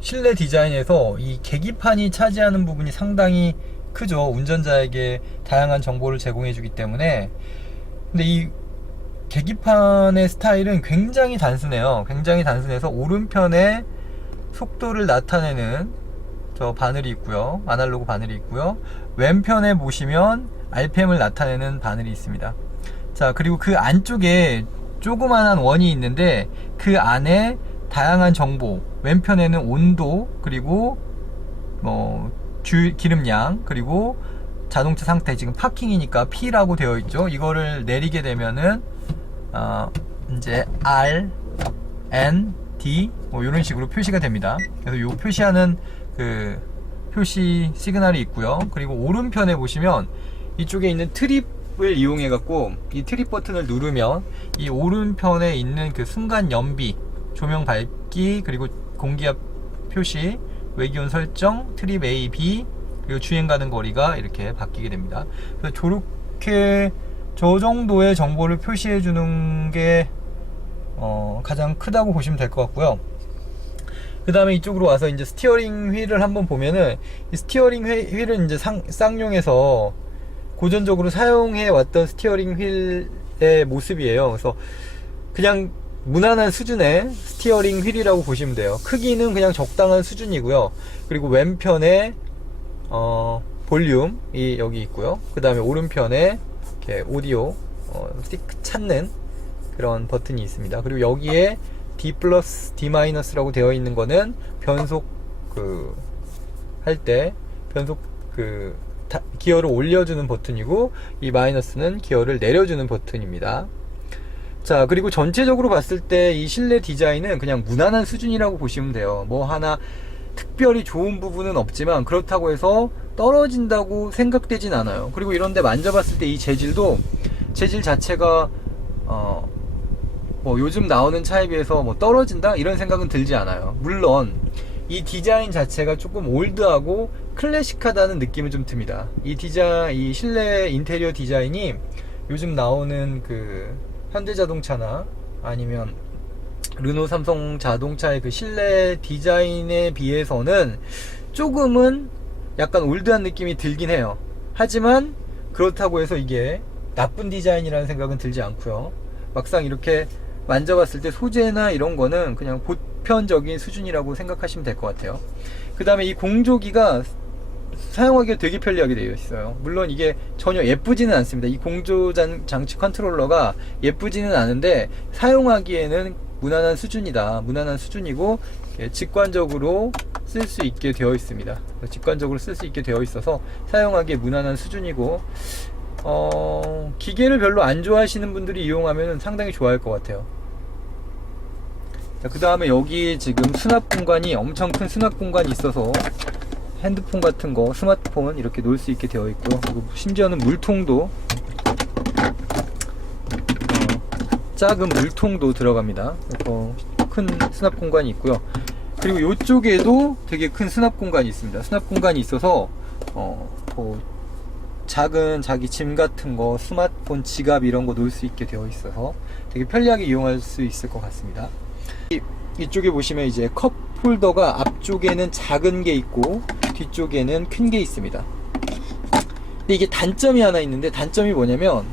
실내 디자인에서 이 계기판이 차지하는 부분이 상당히 크죠. 운전자에게 다양한 정보를 제공해 주기 때문에. 근데 이 계기판의 스타일은 굉장히 단순해요. 굉장히 단순해서 오른편에 속도를 나타내는 저 바늘이 있고요, 아날로그 바늘이 있고요, 왼편에 보시면 RPM을 나타내는 바늘이 있습니다. 자, 그리고 그 안쪽에 조그만한 원이 있는데 그 안에 다양한 정보, 왼편에는 온도, 그리고 뭐 기름량, 그리고 자동차 상태, 지금 파킹이니까 P라고 되어 있죠. 이거를 내리게 되면은 이제 R, N, D 뭐 이런 식으로 표시가 됩니다. 그래서 요 표시하는 그 표시 시그널이 있고요. 그리고 오른편에 보시면 이쪽에 있는 트립을 이용해 갖고 이 트립 버튼을 누르면 이 오른편에 있는 그 순간 연비, 조명 밝기, 그리고 공기압 표시, 외기온 설정, 트립 A, B, 그리고 주행 가는 거리가 이렇게 바뀌게 됩니다. 그래서 저렇게 저 정도의 정보를 표시해 주는 게 가장 크다고 보시면 될 것 같고요. 그 다음에 이쪽으로 와서 이제 스티어링 휠을 한번 보면은, 이 스티어링 휠은 이제 쌍용에서 고전적으로 사용해 왔던 스티어링 휠의 모습이에요. 그래서 그냥 무난한 수준의 스티어링 휠이라고 보시면 돼요. 크기는 그냥 적당한 수준이고요. 그리고 왼편에 볼륨이 여기 있고요. 그 다음에 오른편에 이렇게 오디오 찾는 그런 버튼이 있습니다. 그리고 여기에 D 플러스, D 마이너스라고 되어 있는 거는 변속 할 때 변속 기어를 올려주는 버튼이고, 이 마이너스는 기어를 내려주는 버튼입니다. 자, 그리고 전체적으로 봤을 때 이 실내 디자인은 그냥 무난한 수준이라고 보시면 돼요. 뭐 하나 특별히 좋은 부분은 없지만 그렇다고 해서 떨어진다고 생각되진 않아요. 그리고 이런데 만져봤을 때 이 재질도, 재질 자체가 뭐 요즘 나오는 차에 비해서 뭐 떨어진다 이런 생각은 들지 않아요. 물론 이 디자인 자체가 조금 올드하고 클래식하다는 느낌은 좀 듭니다. 이 실내 인테리어 디자인이 요즘 나오는 그 현대자동차나 아니면 르노, 삼성 자동차의 그 실내 디자인에 비해서는 조금은 약간 올드한 느낌이 들긴 해요. 하지만 그렇다고 해서 이게 나쁜 디자인이라는 생각은 들지 않고요. 막상 이렇게 만져봤을 때 소재나 이런 거는 그냥 보편적인 수준이라고 생각하시면 될 것 같아요. 그 다음에 이 공조기가 사용하기가 되게 편리하게 되어 있어요. 물론 이게 전혀 예쁘지는 않습니다. 이 공조 장치 컨트롤러가 예쁘지는 않은데 사용하기에는 무난한 수준이다. 무난한 수준이고 직관적으로 쓸 수 있게 되어 있습니다. 직관적으로 쓸 수 있게 되어 있어서 사용하기에 무난한 수준이고, 기계를 별로 안 좋아하시는 분들이 이용하면 상당히 좋아할 것 같아요. 그 다음에 여기 지금 수납 공간이, 엄청 큰 수납 공간이 있어서 핸드폰 같은 거, 스마트폰 이렇게 놓을 수 있게 되어 있고요. 그리고 심지어는 물통도, 작은 물통도 들어갑니다. 큰 수납 공간이 있고요. 그리고 이쪽에도 되게 큰 수납 공간이 있습니다. 수납 공간이 있어서 작은 자기 짐 같은 거, 스마트폰, 지갑 이런 거 놓을 수 있게 되어 있어서 되게 편리하게 이용할 수 있을 것 같습니다. 이쪽에 보시면 이제 컵 홀더가 앞쪽에는 작은 게 있고 뒤쪽에는 큰 게 있습니다. 근데 이게 단점이 하나 있는데, 단점이 뭐냐면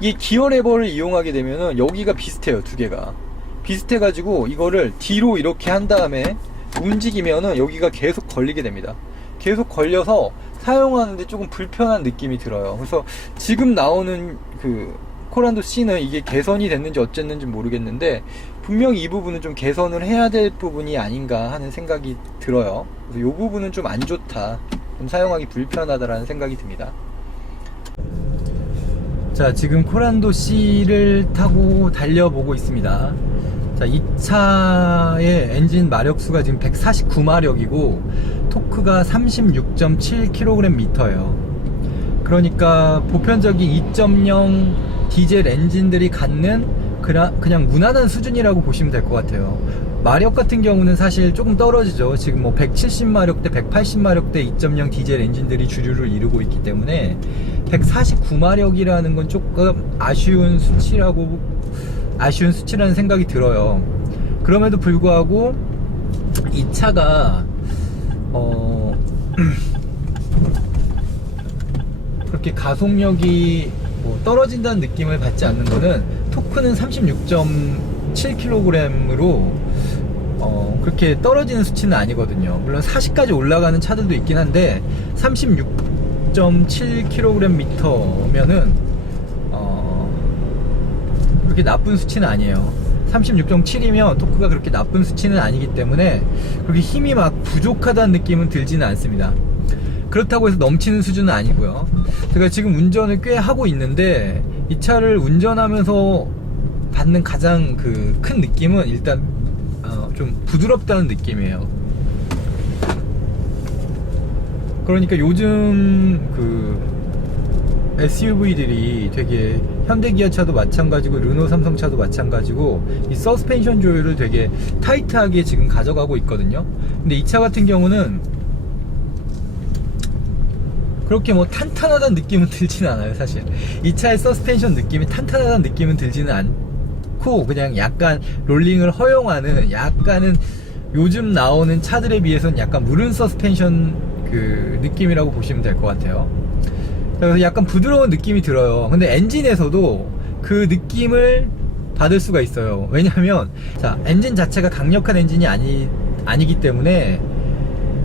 이 기어 레버를 이용하게 되면은 여기가 비슷해요. 두 개가 비슷해가지고 이거를 뒤로 이렇게 한 다음에 움직이면은 여기가 계속 걸리게 됩니다. 계속 걸려서 사용하는데 조금 불편한 느낌이 들어요. 그래서 지금 나오는 그 코란도 C는 이게 개선이 됐는지 어쨌는지 모르겠는데 분명히 이 부분은 좀 개선을 해야 될 부분이 아닌가 하는 생각이 들어요. 그래서 이 부분은 좀 안 좋다, 좀 사용하기 불편하다라는 생각이 듭니다. 자, 지금 코란도 C를 타고 달려보고 있습니다. 자, 이 차의 엔진 마력수가 지금 149마력이고 토크가 36.7kgm예요. 그러니까 보편적인 2.0 디젤 엔진들이 갖는 그냥 무난한 수준이라고 보시면 될 것 같아요. 마력 같은 경우는 사실 조금 떨어지죠. 지금 뭐 170마력대, 180마력대 2.0 디젤 엔진들이 주류를 이루고 있기 때문에 149마력이라는 건 조금 아쉬운 수치라는 생각이 들어요. 그럼에도 불구하고 이 차가 그렇게 가속력이 뭐 떨어진다는 느낌을 받지 않는 거는 토크는 36.7kg으로 그렇게 떨어지는 수치는 아니거든요. 물론 40까지 올라가는 차들도 있긴 한데 36.7kgm면은 그렇게 나쁜 수치는 아니에요. 36.7이면 토크가 그렇게 나쁜 수치는 아니기 때문에 그렇게 힘이 막 부족하다는 느낌은 들지는 않습니다. 그렇다고 해서 넘치는 수준은 아니고요. 제가 지금 운전을 꽤 하고 있는데 이 차를 운전하면서 받는 가장 그 큰 느낌은 일단 좀 부드럽다는 느낌이에요. 그러니까 요즘 그 SUV들이 되게 현대 기아차도 마찬가지고 르노 삼성차도 마찬가지고 이 서스펜션 조율을 되게 타이트하게 지금 가져가고 있거든요. 근데 이 차 같은 경우는 그렇게 뭐 탄탄하다는 느낌은 들지는 않아요. 사실 이 차의 서스펜션 느낌이 탄탄하다는 느낌은 들지는 않고 그냥 약간 롤링을 허용하는 약간은 요즘 나오는 차들에 비해서는 약간 무른 서스펜션 그 느낌이라고 보시면 될 것 같아요. 그래서 약간 부드러운 느낌이 들어요. 근데 엔진에서도 그 느낌을 받을 수가 있어요. 왜냐하면 자, 엔진 자체가 강력한 엔진이 아니기 때문에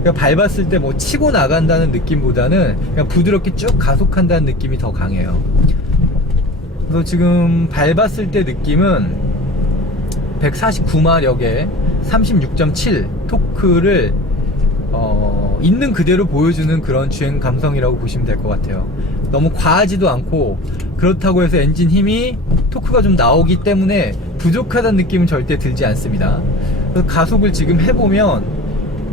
그러니까 밟았을 때 뭐 치고 나간다는 느낌보다는 그냥 부드럽게 쭉 가속한다는 느낌이 더 강해요. 그래서 지금 밟았을 때 느낌은 149마력에 36.7 토크를 있는 그대로 보여주는 그런 주행 감성이라고 보시면 될 것 같아요. 너무 과하지도 않고 그렇다고 해서 엔진 힘이 토크가 좀 나오기 때문에 부족하다는 느낌은 절대 들지 않습니다. 그래서 가속을 지금 해보면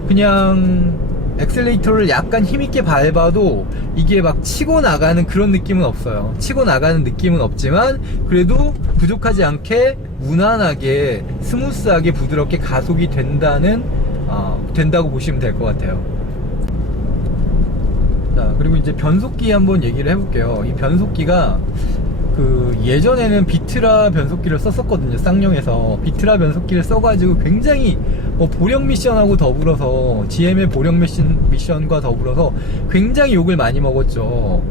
그냥 엑셀레이터를 약간 힘있게 밟아도 이게 막 치고 나가는 그런 느낌은 없어요. 치고 나가는 느낌은 없지만 그래도 부족하지 않게 무난하게 스무스하게 부드럽게 가속이 된다고 보시면 될 것 같아요. 자, 그리고 이제 변속기 한번 얘기를 해볼게요. 이 변속기가 그 예전에는 비트라 변속기를 썼었거든요. 쌍용에서 비트라 변속기를 써가지고 굉장히 보령 미션하고 더불어서 GM의 보령 미션과 더불어서 굉장히 욕을 많이 먹었죠.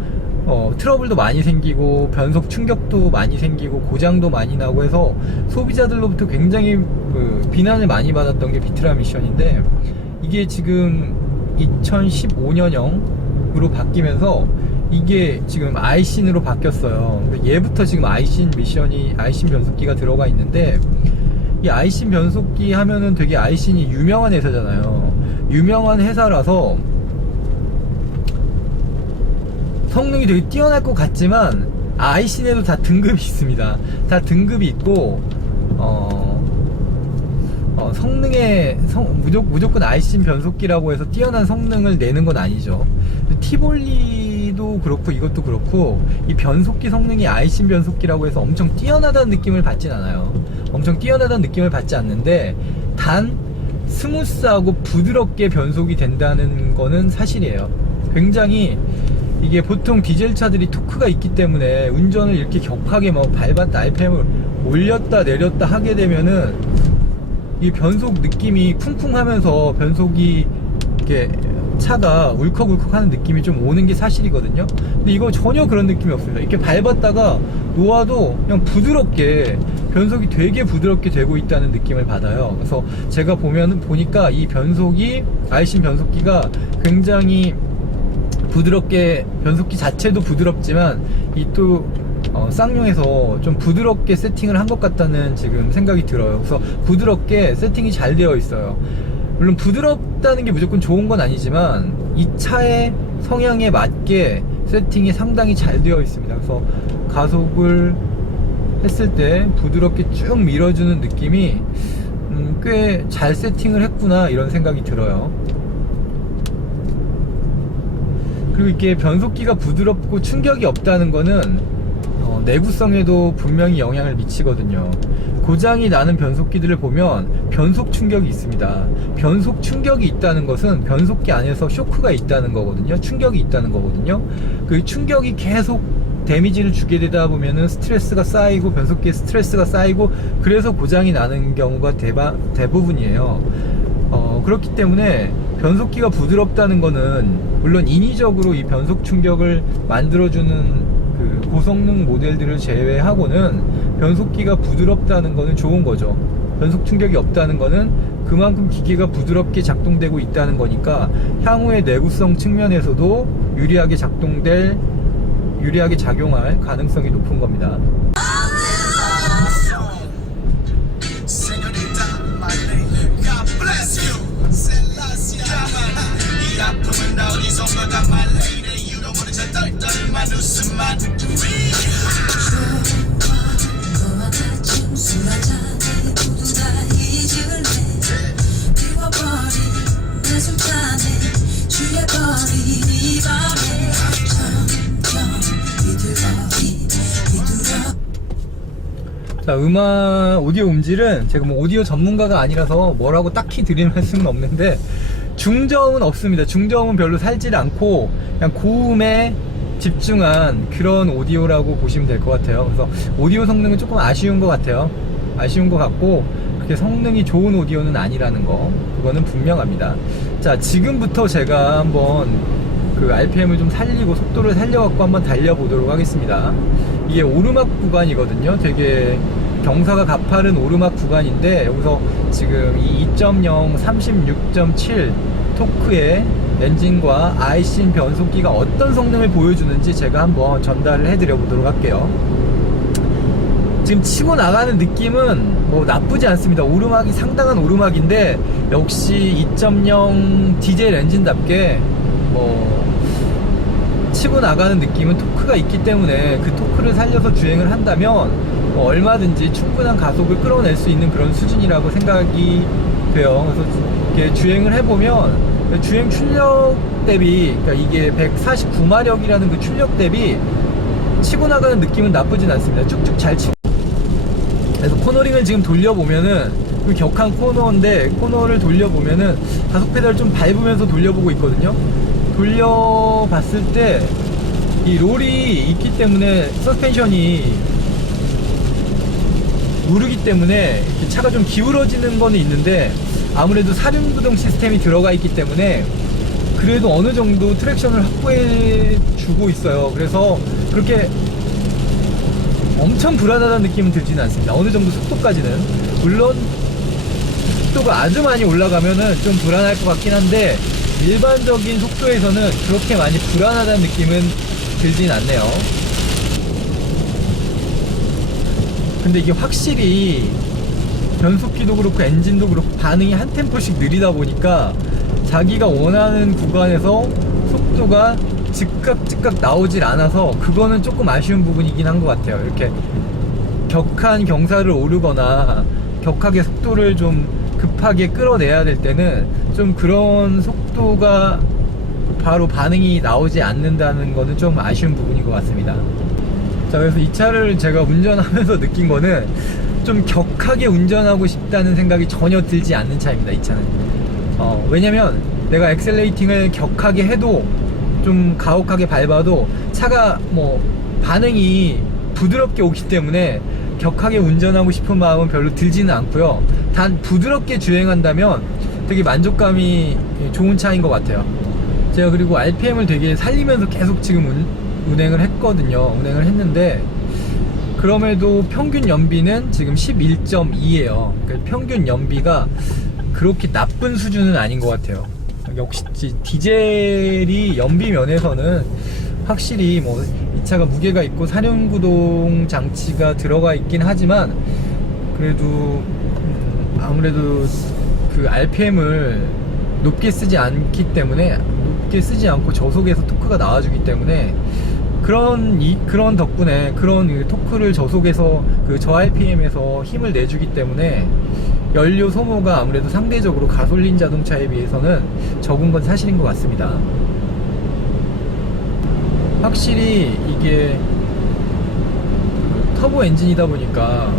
트러블도 많이 생기고 변속 충격도 많이 생기고 고장도 많이 나고 해서 소비자들로부터 굉장히 그 비난을 많이 받았던 게 비트라 미션인데 이게 지금 2015년형으로 바뀌면서 이게 지금 아이신으로 바뀌었어요. 얘부터 지금 아이신 변속기가 들어가 있는데 이 아이신 변속기 하면은 되게 아이신이 유명한 회사잖아요. 유명한 회사라서 성능이 되게 뛰어날 것 같지만 아이신에도 다 등급이 있습니다. 다 등급이 있고 무조건 아이신 변속기라고 해서 뛰어난 성능을 내는 건 아니죠. 티볼리도 그렇고 이것도 그렇고 이 변속기 성능이 아이신 변속기라고 해서 엄청 뛰어나다는 느낌을 받진 않아요. 엄청 뛰어나다는 느낌을 받지 않는데 단 스무스하고 부드럽게 변속이 된다는 거는 사실이에요. 굉장히 이게 보통 디젤 차들이 토크가 있기 때문에 운전을 이렇게 격하게 뭐 밟았다 RPM을 올렸다 내렸다 하게 되면은 이 변속 느낌이 쿵쿵 하면서 변속이 이렇게 차가 울컥울컥 하는 느낌이 좀 오는 게 사실이거든요. 근데 이거 전혀 그런 느낌이 없습니다. 이렇게 밟았다가 놓아도 그냥 부드럽게 변속이 되게 부드럽게 되고 있다는 느낌을 받아요. 그래서 제가 보니까 이 변속이 아이신 변속기가 굉장히 부드럽게 변속기 자체도 부드럽지만 이 또 쌍용에서 좀 부드럽게 세팅을 한 것 같다는 지금 생각이 들어요. 그래서 부드럽게 세팅이 잘 되어 있어요. 물론 부드럽다는 게 무조건 좋은 건 아니지만 이 차의 성향에 맞게 세팅이 상당히 잘 되어 있습니다. 그래서 가속을 했을 때 부드럽게 쭉 밀어주는 느낌이 꽤 잘 세팅을 했구나 이런 생각이 들어요. 그리고 이게 변속기가 부드럽고 충격이 없다는 거는 내구성에도 분명히 영향을 미치거든요. 고장이 나는 변속기들을 보면 변속 충격이 있습니다. 변속 충격이 있다는 것은 변속기 안에서 쇼크가 있다는 거거든요. 충격이 있다는 거거든요. 그 충격이 계속 데미지를 주게 되다 보면은 스트레스가 쌓이고 변속기에 스트레스가 쌓이고 그래서 고장이 나는 경우가 대부분이에요. 그렇기 때문에 변속기가 부드럽다는 거는 물론 인위적으로 이 변속 충격을 만들어주는 그 고성능 모델들을 제외하고는 변속기가 부드럽다는 거는 좋은 거죠. 변속 충격이 없다는 거는 그만큼 기계가 부드럽게 작동되고 있다는 거니까 향후의 내구성 측면에서도 유리하게 작용할 가능성이 높은 겁니다. 자, 오디오 음질은 제가 뭐 오디오 전문가가 아니라서 뭐라고 딱히 드릴 말씀은 없는데 중저음은 없습니다. 중저음은 별로 살질 않고 그냥 고음에 집중한 그런 오디오라고 보시면 될 것 같아요. 그래서 오디오 성능은 조금 아쉬운 것 같아요. 아쉬운 것 같고 그렇게 성능이 좋은 오디오는 아니라는 거, 그거는 분명합니다. 자, 지금부터 제가 한번 그 RPM을 좀 살리고 속도를 살려갖고 한번 달려보도록 하겠습니다. 이게 오르막 구간이거든요. 되게 경사가 가파른 오르막 구간인데 여기서 지금 이 2.0 36.7 토크의 엔진과 아이신 변속기가 어떤 성능을 보여주는지 제가 한번 전달을 해드려 보도록 할게요. 지금 치고 나가는 느낌은 뭐 나쁘지 않습니다. 오르막이 상당한 오르막인데 역시 2.0 디젤 엔진답게 뭐 치고 나가는 느낌은 토크가 있기 때문에 그 토크를 살려서 주행을 한다면 뭐 얼마든지 충분한 가속을 끌어낼 수 있는 그런 수준이라고 생각이 돼요. 그래서 이렇게 주행을 해보면 주행 출력 대비, 그러니까 이게 149마력이라는 그 출력 대비 치고 나가는 느낌은 나쁘진 않습니다. 쭉쭉 잘 치고. 그래서 코너링을 지금 돌려보면은 그 격한 코너인데 코너를 돌려보면은 가속 페달 좀 밟으면서 돌려보고 있거든요. 돌려봤을 때 이 롤이 있기 때문에 서스펜션이 무르기 때문에 차가 좀 기울어지는 거는 있는데 아무래도 사륜구동 시스템이 들어가 있기 때문에 그래도 어느 정도 트랙션을 확보해 주고 있어요. 그래서 그렇게 엄청 불안하다는 느낌은 들지는 않습니다. 어느 정도 속도까지는. 물론 속도가 아주 많이 올라가면은 좀 불안할 것 같긴 한데 일반적인 속도에서는 그렇게 많이 불안하다는 느낌은 들진 않네요. 근데 이게 확실히 변속기도 그렇고 엔진도 그렇고 반응이 한 템포씩 느리다 보니까 자기가 원하는 구간에서 속도가 즉각 나오질 않아서 그거는 조금 아쉬운 부분이긴 한 것 같아요. 이렇게 격한 경사를 오르거나 격하게 속도를 좀 급하게 끌어내야 될 때는 좀 그런 속도가 바로 반응이 나오지 않는다는 거는 좀 아쉬운 부분인 것 같습니다. 자, 그래서 이 차를 제가 운전하면서 느낀 거는 좀 격하게 운전하고 싶다는 생각이 전혀 들지 않는 차입니다. 이 차는 왜냐면 내가 엑셀레이팅을 격하게 해도 좀 가혹하게 밟아도 차가 뭐 반응이 부드럽게 오기 때문에 격하게 운전하고 싶은 마음은 별로 들지는 않고요. 단 부드럽게 주행한다면 되게 만족감이 좋은 차인 것 같아요. 제가 그리고 RPM을 되게 살리면서 계속 지금 운행을 했거든요. 운행을 했는데 그럼에도 평균 연비는 지금 11.2예요. 그러니까 평균 연비가 그렇게 나쁜 수준은 아닌 것 같아요. 역시 디젤이 연비 면에서는 확실히 뭐 이 차가 무게가 있고 사륜구동 장치가 들어가 있긴 하지만 그래도 아무래도 그 RPM을 높게 쓰지 않기 때문에 높게 쓰지 않고 저속에서 토크가 나와주기 때문에 그런 덕분에 그런 토크를 저속에서 그 저 RPM에서 힘을 내주기 때문에 연료 소모가 아무래도 상대적으로 가솔린 자동차에 비해서는 적은 건 사실인 것 같습니다. 확실히 이게 터보 엔진이다 보니까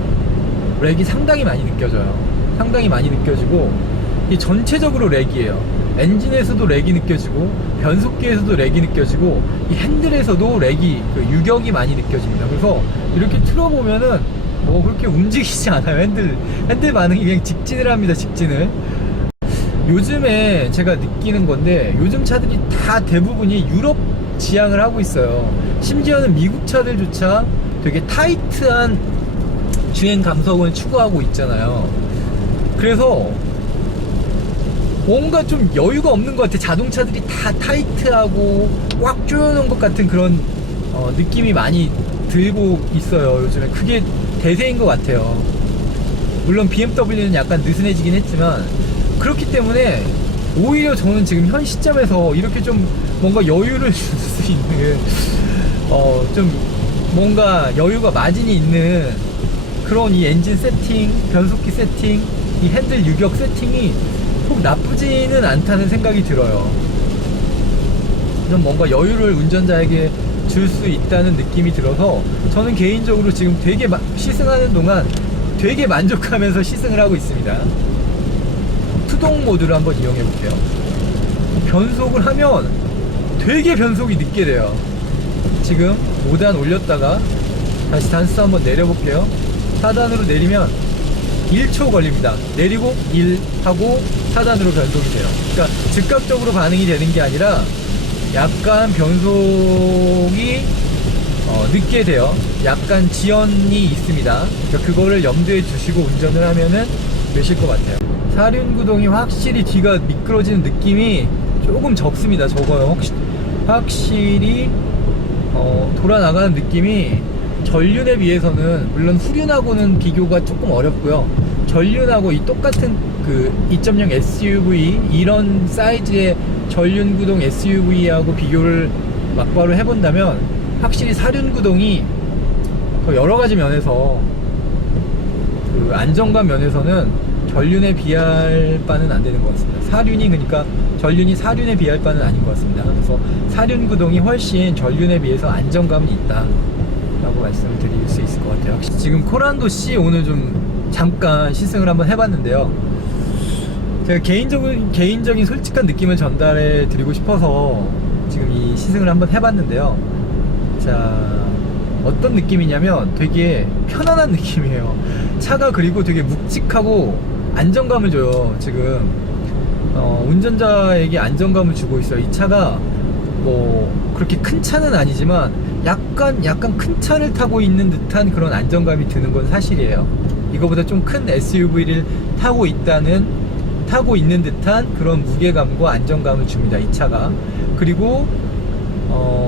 렉이 상당히 많이 느껴져요. 상당히 많이 느껴지고 이게 전체적으로 렉이에요. 엔진에서도 렉이 느껴지고 변속기에서도 렉이 느껴지고 이 핸들에서도 렉이 유격이 많이 느껴집니다. 그래서 이렇게 틀어보면은 뭐 그렇게 움직이지 않아요. 핸들 반응이 그냥 직진을 합니다. 직진을. 요즘에 제가 느끼는 건데, 요즘 차들이 다 대부분이 유럽 지향을 하고 있어요. 심지어는 미국 차들조차 되게 타이트한 주행 감성을 추구하고 있잖아요. 그래서 뭔가 좀 여유가 없는 것 같아. 자동차들이 다 타이트하고 꽉 조여놓은 것 같은 그런 느낌이 많이 들고 있어요. 요즘에 그게 대세인 것 같아요. 물론 BMW는 약간 느슨해지긴 했지만, 그렇기 때문에 오히려 저는 지금 현 시점에서 이렇게 좀 뭔가 여유를 줄 수 있는 좀 뭔가 여유가 마진이 있는 그런 이 엔진 세팅, 변속기 세팅, 이 핸들 유격 세팅이 꼭 나쁘지는 않다는 생각이 들어요. 좀 뭔가 여유를 운전자에게 줄 수 있다는 느낌이 들어서 저는 개인적으로 지금 되게 시승하는 동안 되게 만족하면서 시승을 하고 있습니다. 수동 모드를 한번 이용해 볼게요. 변속을 하면 되게 변속이 늦게 돼요. 지금 5단 올렸다가 다시 단수 한번 내려볼게요. 4단으로 내리면 1초 걸립니다. 내리고 1 하고 4단으로 변속이 돼요. 그러니까 즉각적으로 반응이 되는 게 아니라 약간 변속이 늦게 돼요. 약간 지연이 있습니다. 그러니까 그거를 염두에 두시고 운전을 하면은 되실 것 같아요. 사륜구동이 확실히 뒤가 미끄러지는 느낌이 조금 적습니다. 적어요. 확실히 돌아 나가는 느낌이 전륜에 비해서는, 물론 후륜하고는 비교가 조금 어렵고요. 전륜하고 이 똑같은 그 2.0 SUV, 이런 사이즈의 전륜구동 SUV하고 비교를 막바로 해본다면 확실히 사륜구동이 여러 가지 면에서, 그 안정감 면에서는 전륜에 비할 바는 안 되는 것 같습니다. 사륜이, 그러니까 전륜이 사륜에 비할 바는 아닌 것 같습니다. 그래서 사륜구동이 훨씬 전륜에 비해서 안정감이 있다 라고 말씀을 드릴 수 있을 것 같아요. 지금 코란도 C 오늘 좀 잠깐 시승을 한번 해봤는데요. 제가 개인적인 솔직한 느낌을 전달해 드리고 싶어서 지금 이 시승을 한번 해봤는데요. 자, 어떤 느낌이냐면 되게 편안한 느낌이에요. 차가, 그리고 되게 묵직하고 안정감을 줘요. 지금 운전자에게 안정감을 주고 있어요. 이 차가 뭐 그렇게 큰 차는 아니지만 약간 큰 차를 타고 있는 듯한 그런 안정감이 드는 건 사실이에요. 이거보다 좀 큰 SUV를 타고 있는 듯한 그런 무게감과 안정감을 줍니다, 이 차가. 그리고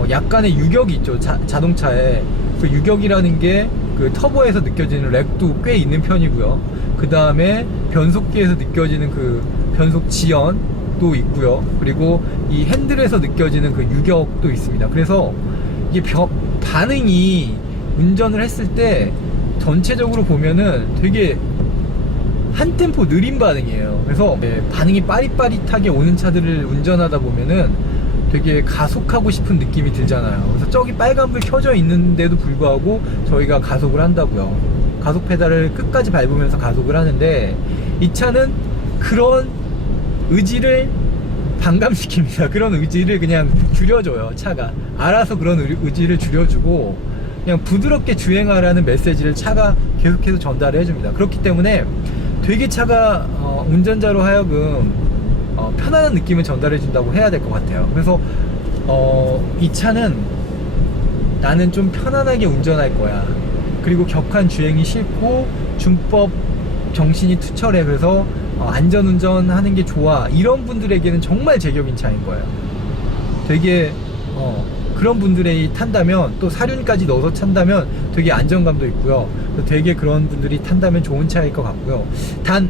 약간의 유격이 있죠, 자동차에. 그 유격이라는 게 그 터보에서 느껴지는 렉도 꽤 있는 편이고요. 그 다음에 변속기에서 느껴지는 그 변속 지연도 있고요. 그리고 이 핸들에서 느껴지는 그 유격도 있습니다. 그래서 이게 반응이 운전을 했을 때 전체적으로 보면은 되게 한 템포 느린 반응이에요. 그래서 반응이 빠릿빠릿하게 오는 차들을 운전하다 보면은 되게 가속하고 싶은 느낌이 들잖아요. 그래서 저기 빨간불 켜져 있는데도 불구하고 저희가 가속을 한다고요. 가속 페달을 끝까지 밟으면서 가속을 하는데, 이 차는 그런 의지를 반감시킵니다. 그런 의지를 그냥 줄여줘요. 차가 알아서 그런 의지를 줄여주고 그냥 부드럽게 주행하라는 메시지를 차가 계속해서 전달해 줍니다. 그렇기 때문에 되게 차가 운전자로 하여금 편안한 느낌을 전달해 준다고 해야 될 것 같아요. 그래서 이 차는 나는 좀 편안하게 운전할 거야, 그리고 격한 주행이 싫고 준법 정신이 투철해, 그래서 안전운전 하는 게 좋아, 이런 분들에게는 정말 제격인 차인 거예요. 되게 그런 분들이 탄다면, 또 사륜까지 넣어서 탄다면 되게 안정감도 있고요. 되게 그런 분들이 탄다면 좋은 차일 것 같고요. 단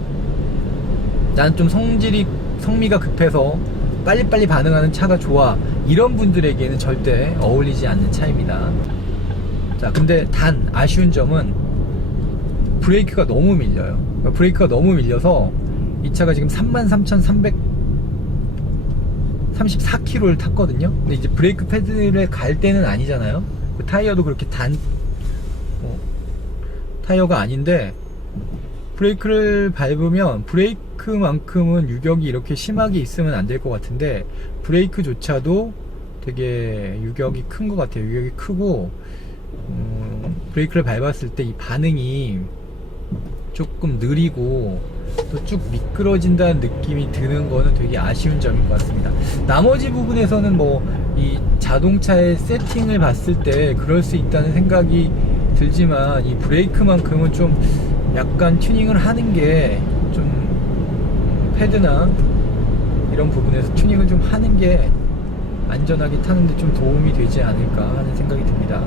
나는 좀 성미가 급해서 빨리빨리 반응하는 차가 좋아, 이런 분들에게는 절대 어울리지 않는 차입니다. 자, 근데 단 아쉬운 점은 브레이크가 너무 밀려요. 브레이크가 너무 밀려서 이 차가 지금 33,334km를 탔거든요. 근데 이제 브레이크 패드에 갈 때는 아니잖아요. 그 타이어도 그렇게 타이어가 아닌데, 브레이크를 밟으면 브레이크만큼은 유격이 이렇게 심하게 있으면 안 될 것 같은데, 브레이크조차도 되게 유격이 큰 것 같아요. 유격이 크고 브레이크를 밟았을 때 이 반응이 조금 느리고 또 쭉 미끄러진다는 느낌이 드는 거는 되게 아쉬운 점인 것 같습니다. 나머지 부분에서는 뭐 이 자동차의 세팅을 봤을 때 그럴 수 있다는 생각이 들지만 이 브레이크만큼은 좀 약간 튜닝을 하는 게 좀 패드나 이런 부분에서 튜닝을 좀 하는 게 안전하게 타는데 좀 도움이 되지 않을까 하는 생각이 듭니다.